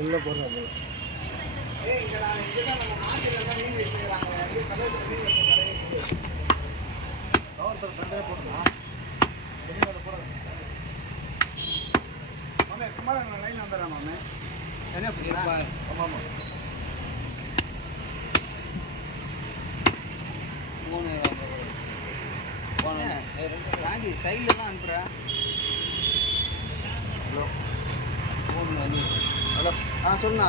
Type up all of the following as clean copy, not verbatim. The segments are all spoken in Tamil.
உள்ள போடுறாங்க. குமாரன் லைன் வந்துடுறேன் மாமே. என்ன பண்ணிருப்பா? ஆமாம் காந்தி சைடில் தான் அனுப்புகிறேன். ஹலோ ஹலோ சொல்லுண்ணா.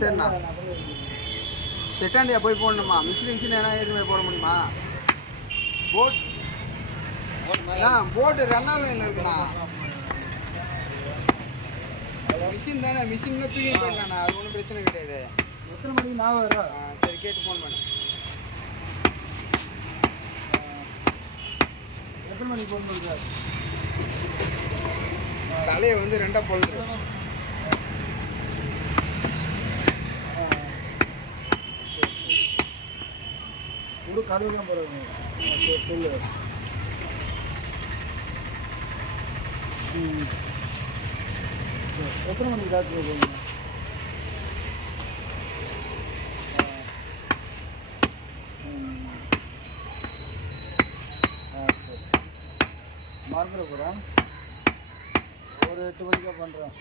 சரிண்ணா. செட்டாண்டியா போய் போடணுமா? மிஷின் என்ன எதுவுமே போட முடியுமா? போட்டு ரன்னாவில் இருக்குண்ணா. மிஷின் தானே, மிஷின் தூக்கி போயிடலாண்ணா. அது ஒன்றும் பிரச்சனை கிடையாது. எத்தனை மணிக்கு நான் வரேன்? சரி கேட்டு ஃபோன் பண்ணு. எத்தனை மணிக்கு ஃபோன் பண்ணுறாரு? தலையை வந்து ரெண்டாக பொழுதுரும். ஒரு கழுவு தான் போடுறது. சொல்லு. எத்தனை மணிக்கு டாக்டர் போகணும்? சரி மறந்துட போகிறேன். ஒரு 8 மணிக்காக பண்ணுறேன்.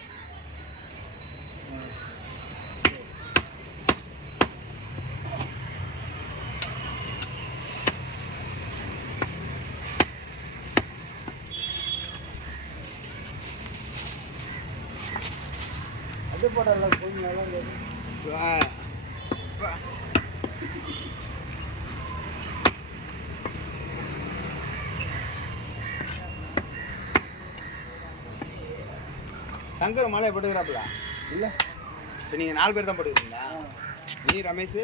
அது போடலாம். கொஞ்சம் நல்லா இருந்தது. சங்கர் மாலை போட்டுக்கிறாப்புல இல்லை? இப்போ நீங்கள் 4 பேர் தான் போட்டுக்கிறீங்களா? நீ, ரமேஷ்,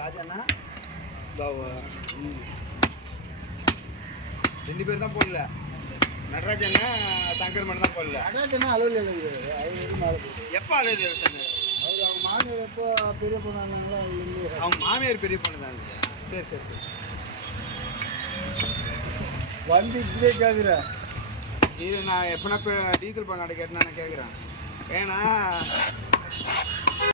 ராஜாண்ணா, 2 பேர் தான் போடல. நடராஜண்ணா சங்கர் மட்டும் தான் போடல. நடராஜண்ணா அளவில் இல்லை. எப்போ அளவில் சொன்னார்? அவங்க மாமியார் எப்போ பெரிய பொண்ணு ஆனாங்களோ அவங்க மாமியார் பெரிய பொண்ணு தான். சரி சரி சரி. வந்து இப்படியே கேட்குறேன். இது நான் எப்போனா டீசல் பண்ணாட கேட்டேன்னா நான் கேட்குறேன். ஏன்னா